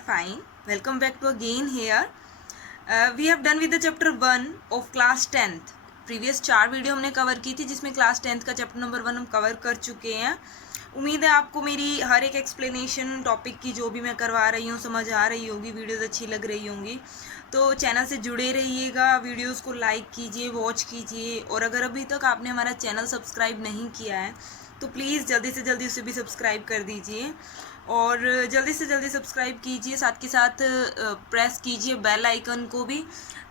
fine. Welcome back to again here. We have done with the chapter 1 of class 10th. Previous 4 video हमने cover की थी जिसमें class 10th का chapter number 1 हम cover कर चुके हैं. उम्मीद है आपको मेरी हर एक एक्सप्लेनेशन टॉपिक की जो भी मैं करवा रही हूँ समझ आ रही होगी, वीडियोस अच्छी लग रही होंगी. तो चैनल से जुड़े रहिएगा, वीडियोस को लाइक कीजिए, वॉच कीजिए. और अगर अभी तक आपने हमारा चैनल सब्सक्राइब नहीं किया है तो प्लीज़ जल्दी से जल्दी उसे भी सब्सक्राइब कर दीजिए और जल्दी से जल्दी सब्सक्राइब कीजिए. साथ के साथ प्रेस कीजिए बेल आइकन को भी,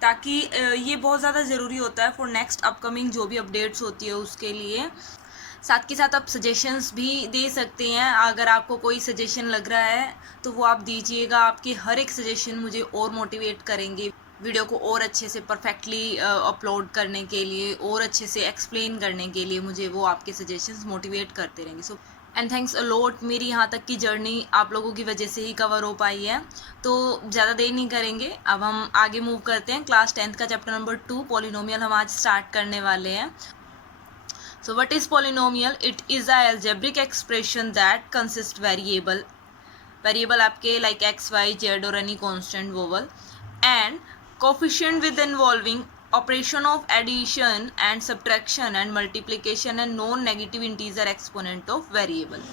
ताकि ये बहुत ज़्यादा ज़रूरी होता है फॉर नेक्स्ट अपकमिंग जो भी अपडेट्स होती है उसके लिए. साथ के साथ आप सजेशंस भी दे सकते हैं. अगर आपको कोई सजेशन लग रहा है तो वो आप दीजिएगा. आपके हर एक सजेशन मुझे और मोटिवेट करेंगे वीडियो को और अच्छे से परफेक्टली अपलोड करने के लिए, और अच्छे से एक्सप्लेन करने के लिए. मुझे वो आपके सजेशंस मोटिवेट करते रहेंगे. So and thanks a lot. मेरी यहाँ तक की जर्नी आप लोगों की वजह से ही कवर हो पाई है. तो ज़्यादा देर नहीं करेंगे, अब हम आगे मूव करते हैं. क्लास 10th का चैप्टर नंबर 2 पॉलिनोमियल हम आज स्टार्ट करने वाले हैं. So what is polynomial? It is a algebraic expression that consists variable आपके like x, y, z or any constant vowel and coefficient with involving operation of addition and subtraction and multiplication and non-negative integer exponent of variable.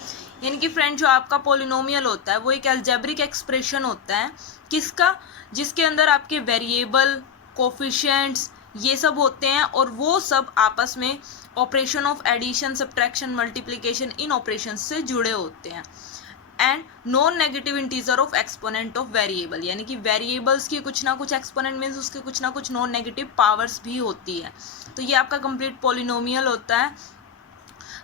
यानी कि friend जो आपका polynomial होता है वो एक algebraic expression होता है. किसका? जिसके अंदर आपके वेरिएबल, कोफिशिएंट्स ये सब होते हैं और वो सब आपस में operation of addition, subtraction, multiplication इन ऑपरेशन से जुड़े होते हैं. And non negative integer of exponent of variable, यानी कि वेरिएबल्स की कुछ ना कुछ एक्सपोनेंट मीन्स उसके कुछ ना कुछ नॉन नेगेटिव पावर्स भी होती है. तो ये आपका कंप्लीट पोलिनोमियल होता है.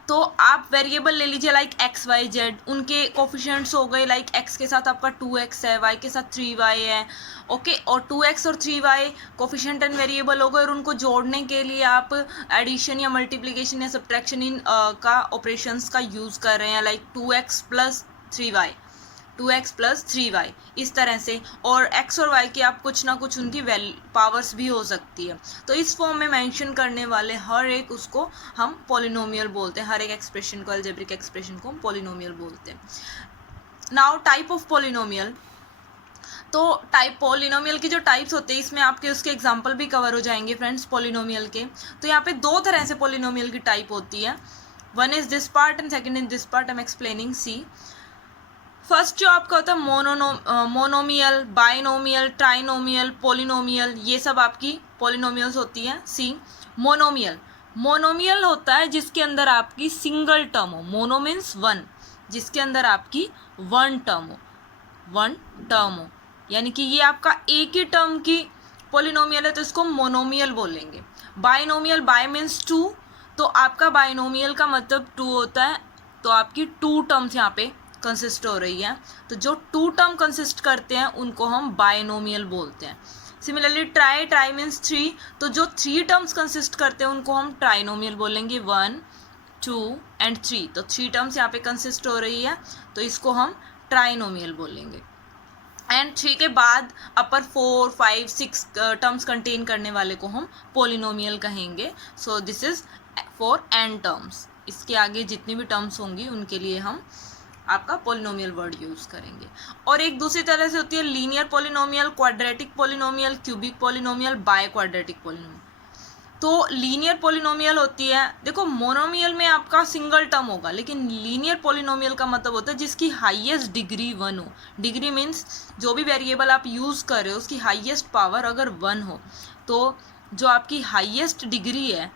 तो आप वेरिएबल ले लीजिए लाइक एक्स, वाई, जेड. उनके कोफिशिएंट्स हो गए लाइक एक्स के साथ आपका 2x है, वाई के साथ 3y है. ओके, और 2x और 3y कोफिशिएंट एंड वेरिएबल हो गए और उनको जोड़ने के लिए आप एडिशन या मल्टीप्लिकेशन या सब्ट्रैक्शन इन का ऑपरेशंस का यूज़ कर रहे हैं like 2x plus 3y, 2x plus 3y इस तरह से. और x और y की आप कुछ ना कुछ उनकी पावर्स भी हो सकती है. तो इस फॉर्म में मेंशन करने वाले हर एक उसको हम पोलिनोमियल बोलते हैं. हर एक एक्सप्रेशन को, अलजेब्रिक एक्सप्रेशन को हम पोलिनोमियल बोलते हैं. Now type of polynomial. तो पोलिनोमियल की जो टाइप्स होते हैं इसमें आपके उसके एग्जाम्पल भी कवर हो जाएंगे फ्रेंड्स पोलिनोमियल के. तो यहाँ पे दो तरह से पोलिनोमियल की टाइप होती है. One is this part and second is this part. I am explaining. See first जो आपका होता है मोनोमियल, बाइनोमियल, ट्राइनोमियल, पोलिनोमियल, ये सब आपकी पोलिनोमियल्स होती हैं. सी मोनोमियल होता है जिसके अंदर आपकी सिंगल टर्म हो. मोनो मीन्स वन, जिसके अंदर आपकी वन टर्म हो, यानी कि ये आपका एक ही टर्म की पोलिनोमियल है तो इसको मोनोमियल बोलेंगे. बाइनोमियल, बाय मीन्स टू, तो आपका बाइनोमियल का मतलब टू होता है. तो आपकी टू टर्म्स यहाँ पे कंसिस्ट हो रही है. तो जो टू टर्म कंसिस्ट करते हैं उनको हम बाइनोमियल बोलते हैं. सिमिलरली ट्राई मीन्स थ्री, तो जो थ्री टर्म्स कंसिस्ट करते हैं उनको हम ट्राइनोमियल बोलेंगे. 1, 2 एंड 3, तो थ्री टर्म्स यहाँ पे कंसिस्ट हो रही है तो इसको हम ट्राइनोमियल बोलेंगे. एंड 3 के बाद अपर 4, 5, 6 टर्म्स कंटेन करने वाले को हम पोलिनोमियल कहेंगे. So this is for n terms. इसके आगे जितनी भी टर्म्स होंगी उनके लिए हम आपका पोलिनोमियल वर्ड यूज़ करेंगे. और एक दूसरी तरह से होती है linear polynomial, quadratic polynomial, cubic polynomial, by quadratic polynomial. तो लीनियर पोलिनोमियल होती है, देखो मोनोमियल में आपका सिंगल टर्म होगा, लेकिन लीनियर पोलिनोमियल का मतलब होता है जिसकी हाईएस्ट डिग्री 1 हो. डिग्री मीन्स जो भी वेरिएबल आप यूज़ कर रहे हो उसकी हाईएस्ट पावर अगर 1 हो, तो जो आपकी हाईएस्ट डिग्री है,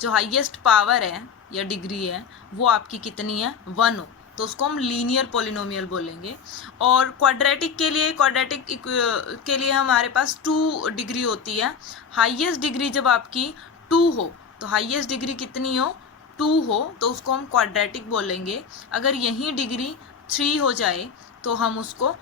जो हाईएस्ट पावर है या डिग्री है, वो आपकी कितनी है? 1 हो, तो उसको हम लीनियर पोलिनोमियल बोलेंगे. और क्वाड्रेटिक के लिए हमारे पास 2 डिग्री होती है. हाईएस्ट डिग्री जब आपकी 2 हो, तो हाईएस्ट डिग्री कितनी हो? 2 हो, तो उसको हम क्वाड्रेटिक बोलेंगे. अगर यही डिग्री 3 हो जाए तो हम उसको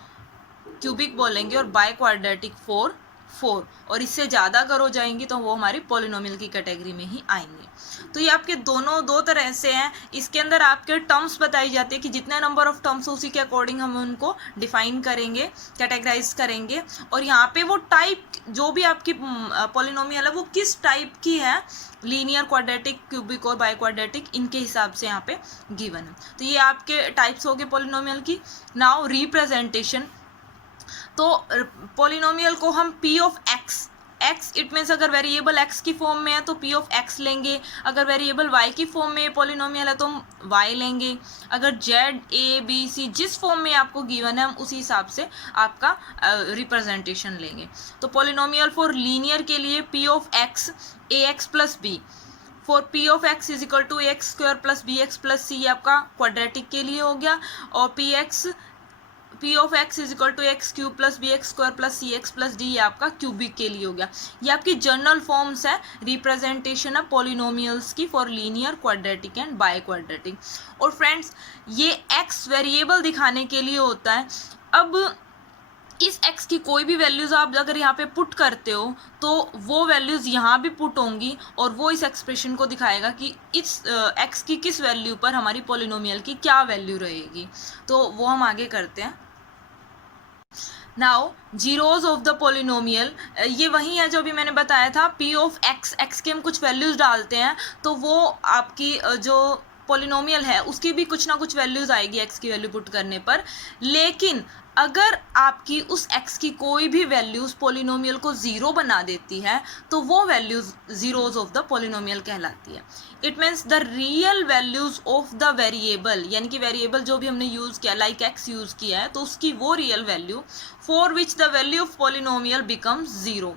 क्यूबिक बोलेंगे. और बाय क्वाड्रेटिक 4 4 और इससे ज़्यादा अगर हो जाएंगी तो वो हमारी पॉलिनोमियल की कैटेगरी में ही आएंगे। तो ये आपके दोनों दो तरह से हैं। इसके अंदर आपके टर्म्स बताई जाती है कि जितने नंबर ऑफ टर्म्स उसी के अकॉर्डिंग हम उनको डिफाइन करेंगे, कैटेगराइज करेंगे। और यहाँ पे वो टाइप जो भी आपकी पॉलिनोमियल है वो किस टाइप की है, लीनियर, क्वाड्रेटिक, क्यूबिक और बाई क्वाड्रेटिक, इनके हिसाब से यहाँ पे गिवन है। तो ये आपके टाइप्स हो गए पॉलिनोमियल की। नाउ रिप्रेजेंटेशन, तो पॉलिनोमियल को हम P of x, x it means अगर वेरिएबल एक्स की फॉर्म में है तो पी ऑफ एक्स लेंगे, अगर वेरिएबल वाई की फॉर्म में पॉलिनोमियल है तो हम वाई लेंगे, अगर जेड ए बी सी जिस फॉर्म में आपको गिवन है हम उसी हिसाब से आपका रिप्रेजेंटेशन लेंगे। तो पॉलिनोमियल फॉर लीनियर के लिए P of X A X plus B, for P of x is equal to X square plus B X plus C आपका क्वाड्रेटिक के लिए हो गया, और P of x is equal to X cube plus B X square plus C X plus D, ये आपका cubic के लिए हो गया। ये आपकी जनरल फॉर्म्स है रिप्रेजेंटेशन है पॉलिनोमियल्स की for linear, quadratic and by quadratic. और फ्रेंड्स ये एक्स वेरिएबल दिखाने के लिए होता है। अब इस x की कोई भी वैल्यूज़ आप अगर यहाँ पे पुट करते हो तो वो वैल्यूज़ यहाँ भी पुट होंगी और वो इस एक्सप्रेशन को दिखाएगा कि इस x की किस वैल्यू पर हमारी पॉलिनोमियल की क्या वैल्यू रहेगी। तो वो हम आगे करते हैं। Now zeros of the polynomial, ये वही है जो अभी मैंने बताया था, पी ऑफ एक्स, एक्स के हम कुछ वैल्यूज़ डालते हैं तो वो आपकी जो पॉलिनोमियल है उसकी भी कुछ ना कुछ वैल्यूज़ आएगी एक्स की वैल्यू पुट करने पर। लेकिन अगर आपकी उस x की कोई भी वैल्यूज़ पॉलिनोमियल को ज़ीरो बना देती है तो वो values zeros of the polynomial कहलाती है। It means the real values of the variable, यानी कि वेरिएबल जो भी हमने यूज़ किया लाइक x यूज़ किया है तो उसकी वो real value for which the value of polynomial becomes zero,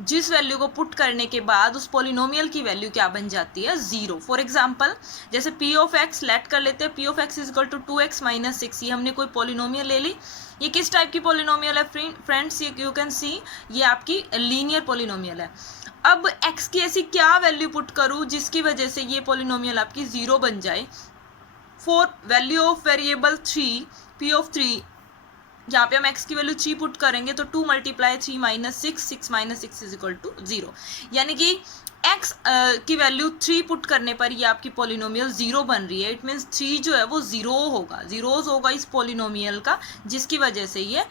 जिस वैल्यू को पुट करने के बाद उस पॉलिनोमियल की वैल्यू क्या बन जाती है, ज़ीरो। फॉर एग्जांपल जैसे पी ऑफ एक्स लेट कर लेते हैं, p of x is equal to 2x minus 6, ये हमने कोई पॉलिनोमियल ले ली। ये किस टाइप की पॉलिनोमियल है फ्रेंड्स, यू कैन सी ये आपकी लीनियर पॉलिनोमियल है। अब x की ऐसी क्या वैल्यू पुट करूँ जिसकी वजह से ये पॉलिनोमियल आपकी ज़ीरो बन जाए। For value of variable 3, P of 3, यहाँ पे हम x की वैल्यू 3 पुट करेंगे तो 2 multiply 3 minus 6, 6 minus 6 is equal to 0, यानी कि x की वैल्यू 3 पुट करने पर ये आपकी पॉलिनोमियल 0 बन रही है। इट मीन्स 3 जो है वो ज़ीरोज़ होगा इस पॉलिनोमियल का, जिसकी वजह से ये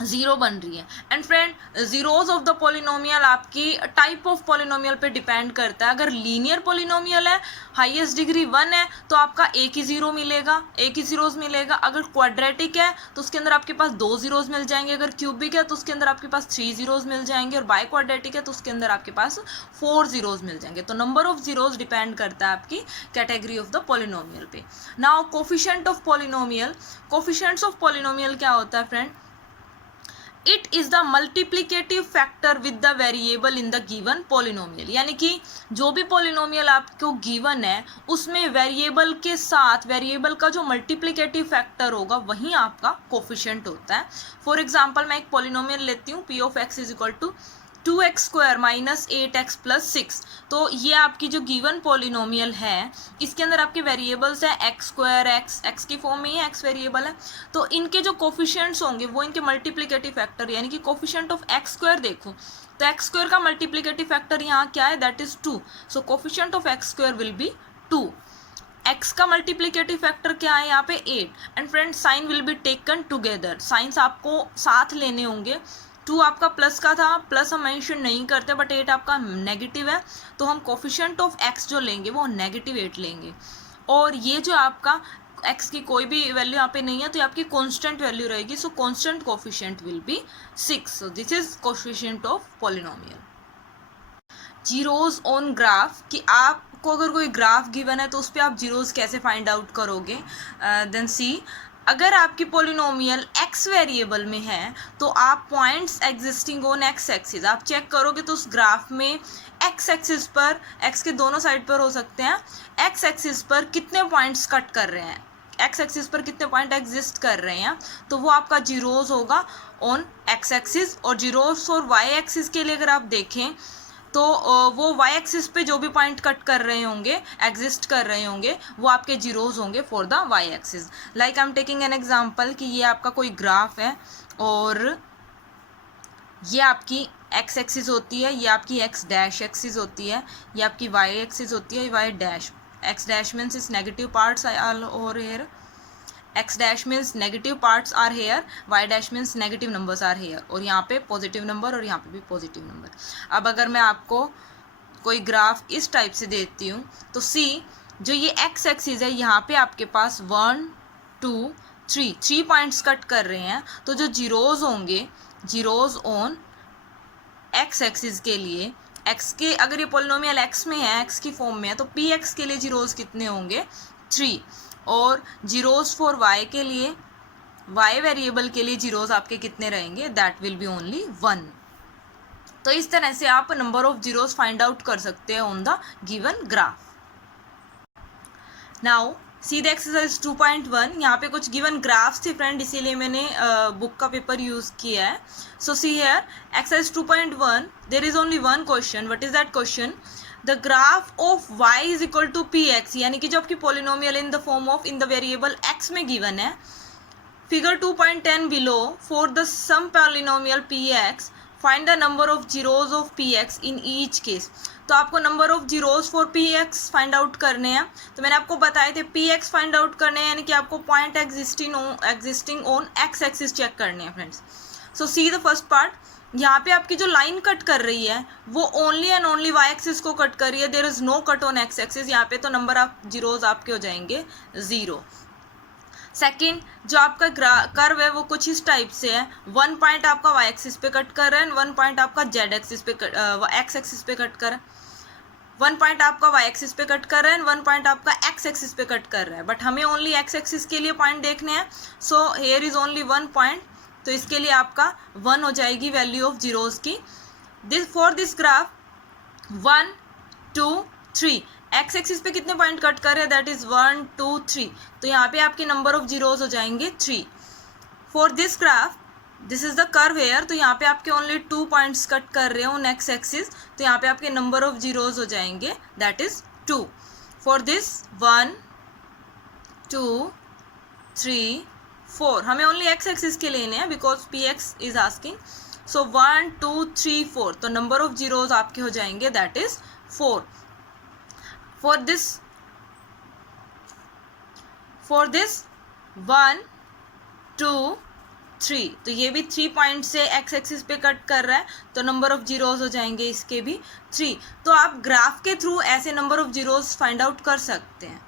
0 बन रही है। And friend zeros of the polynomial आपकी टाइप ऑफ पॉलिनोमियल पे डिपेंड करता है। अगर लीनियर पॉलिनोमियल है, हाईएस्ट डिग्री 1 है तो आपका एक ही ज़ीरो मिलेगा, एक ही ज़ीरोज़ मिलेगा। अगर क्वाड्रेटिक है तो उसके अंदर आपके पास 2 ज़ीरोज़ मिल जाएंगे, अगर क्यूबिक है तो उसके अंदर आपके पास 3 ज़ीरोज़ मिल जाएंगे, और बाई क्वाड्रेटिक है तो उसके अंदर आपके पास 4 ज़ीरोज़ मिल जाएंगे। तो नंबर ऑफ ज़ीरोज़ डिपेंड करता है आपकी कैटेगरी ऑफ द पॉलिनोमियल पे। Now coefficient of polynomial, coefficients of polynomial क्या होता है friend, it is the multiplicative factor with the variable in the given polynomial, यानी कि जो भी पॉलिनोमियल आपको गिवन है उसमें वेरिएबल के साथ वेरिएबल का जो मल्टीप्लिकेटिव फैक्टर होगा वही आपका कोफिशिएंट होता है। फॉर एग्जांपल मैं एक पॉलिनोमियल लेती हूँ, p of x is equal to 2x square minus 8x plus 6। तो ये आपकी जो गिवन पॉलिनोमियल है इसके अंदर आपके वेरिएबल्स हैं एक्स स्क्वायर, एक्स की फॉर्म में ही एक्स वेरिएबल है, तो इनके जो कोफिशिएंट्स होंगे वो इनके मल्टीप्लिकेटिव फैक्टर, यानी कि कोफिशिएंट ऑफ एक्स स्क्वायर देखो तो एक्स स्क्वायर का मल्टीप्लिकेटिव फैक्टर यहाँ क्या है, that is 2, so coefficient of x square will be 2। X का मल्टीप्लिकेटिव फैक्टर क्या है यहाँ पे 8। And friend sign will be taken together, signs आपको साथ लेने होंगे। 2 आपका प्लस का था, प्लस हम मेंशन नहीं करते, बट 8 आपका नेगेटिव है तो हम कोफिशिएंट ऑफ एक्स जो लेंगे वो नेगेटिव 8 लेंगे। और ये जो आपका एक्स की कोई भी वैल्यू यहाँ पे नहीं है तो ये आपकी कांस्टेंट वैल्यू रहेगी, सो constant coefficient will be 6। So this is coefficient of polynomial. Zeros on graph, कि आपको अगर कोई ग्राफ गिवन है तो उस पर आप जीरोज कैसे फाइंड आउट करोगे। देन सी, अगर आपकी पॉलिनोमियल x वेरिएबल में है तो आप points existing on x axis आप चेक करोगे तो उस ग्राफ में x एक्सिस पर, x के दोनों साइड पर हो सकते हैं, x एक्सिस पर कितने पॉइंट्स कट कर रहे हैं, x एक्सिस पर कितने पॉइंट एग्जिस्ट कर रहे हैं, तो वो आपका जीरोज होगा ऑन x एक्सिस। और जीरोज और y एक्सिस के लिए अगर आप देखें तो वो y एक्सिस पे जो भी पॉइंट कट कर रहे होंगे, एग्जिस्ट कर रहे होंगे, वो आपके जीरोज होंगे for the y axis. Like I am taking an example कि ये आपका कोई ग्राफ है और ये आपकी एक्स एक्सिस होती है, ये आपकी एक्स डैश एक्सिस होती है, ये आपकी वाई एक्सिस होती है, Y dash. X dash means is negative parts are over here, X dash means negative parts are here, Y dash means negative numbers are here, और यहाँ पे पॉजिटिव नंबर और यहाँ पे भी पॉजिटिव नंबर. अब अगर मैं आपको कोई ग्राफ इस टाइप से देती हूँ तो सी जो ये एक्स एक्सिस है यहाँ पे आपके पास 1 2 3 पॉइंट्स कट कर रहे हैं. तो जो जीरोज होंगे, जीरोज ऑन एक्स एक्सिस के लिए, एक्स के अगर ये पॉलिनोमियल एक्स में है, एक्स की फॉर्म में है, तो पी एक्स के लिए जीरोज कितने होंगे 3, और जीरोज फॉर वाई के लिए, वाई वेरिएबल के लिए जीरोज आपके कितने रहेंगे, दैट विल बी ओनली 1. तो इस तरह से आप number of zeros find out कर सकते हैं on the given graph. Now see the exercise 2.1. यहाँ पे कुछ गिवन ग्राफ्स थे फ्रेंड, इसीलिए मैंने बुक का पेपर यूज़ किया है. So see here exercise 2.1, there is only one question. What is that question? The graph of y is equal to P X, यानी कि जो आपकी polynomial in the form of in the variable x में given है. Figure 2.10 below for the some polynomial px find the number of zeros of px in each case. तो आपको number of zeros for px find out करने हैं. तो मैंने आपको बताए थे px फाइंड आउट करने हैं, यानी कि आपको point existing on x axis check करने हैं friends. So see the first part. यहाँ पे आपकी जो लाइन कट कर रही है वो only and only y axis को कट कर रही है. There is no cut on x axis. यहाँ पे तो नंबर ऑफ जीरोज आपके हो जाएंगे 0. सेकेंड, जो आपका कर्व है वो कुछ इस टाइप से है. 1 पॉइंट आपका वाई एक्सिस पे कट कर रहा है, 1 पॉइंट आपका जेड एक्सिस पे एक्स एक्सिस पे कट कर रहा है. 1 पॉइंट आपका वाई एक्सिस पे कट कर रहा है, 1 पॉइंट आपका एक्स एक्सिस पे कट कर रहा है. बट हमें ओनली एक्स एक्सिस के लिए पॉइंट देखने हैं. So here is only 1 point. तो इसके लिए आपका 1 हो जाएगी वैल्यू ऑफ जीरोज की. For this graph 1 2 3 x axis पे कितने पॉइंट कट कर रहे हैं, दैट इज 1 2 3. तो यहाँ पे आपके नंबर ऑफ जीरोज हो जाएंगे 3. For this graph this is the curve here. तो यहाँ पे आपके ओनली 2 पॉइंट्स कट कर रहे हो नेक्स्ट एक्सिस. तो यहाँ पे आपके नंबर ऑफ जीरोज हो जाएंगे दैट इज 2. For this 1 2 3 4. हमें ओनली एक्स एक्सिस के लेने हैं because P x is asking. सो 1 2 3 4. तो नंबर ऑफ जीरोज आपके हो जाएंगे दैट इज 4. For this 1 2 3. तो ये भी 3 पॉइंट से एक्स एक्सिस पे कट कर रहा है, तो नंबर ऑफ जीरोज हो जाएंगे इसके भी 3. तो आप ग्राफ के थ्रू ऐसे number of zeros find out कर सकते हैं.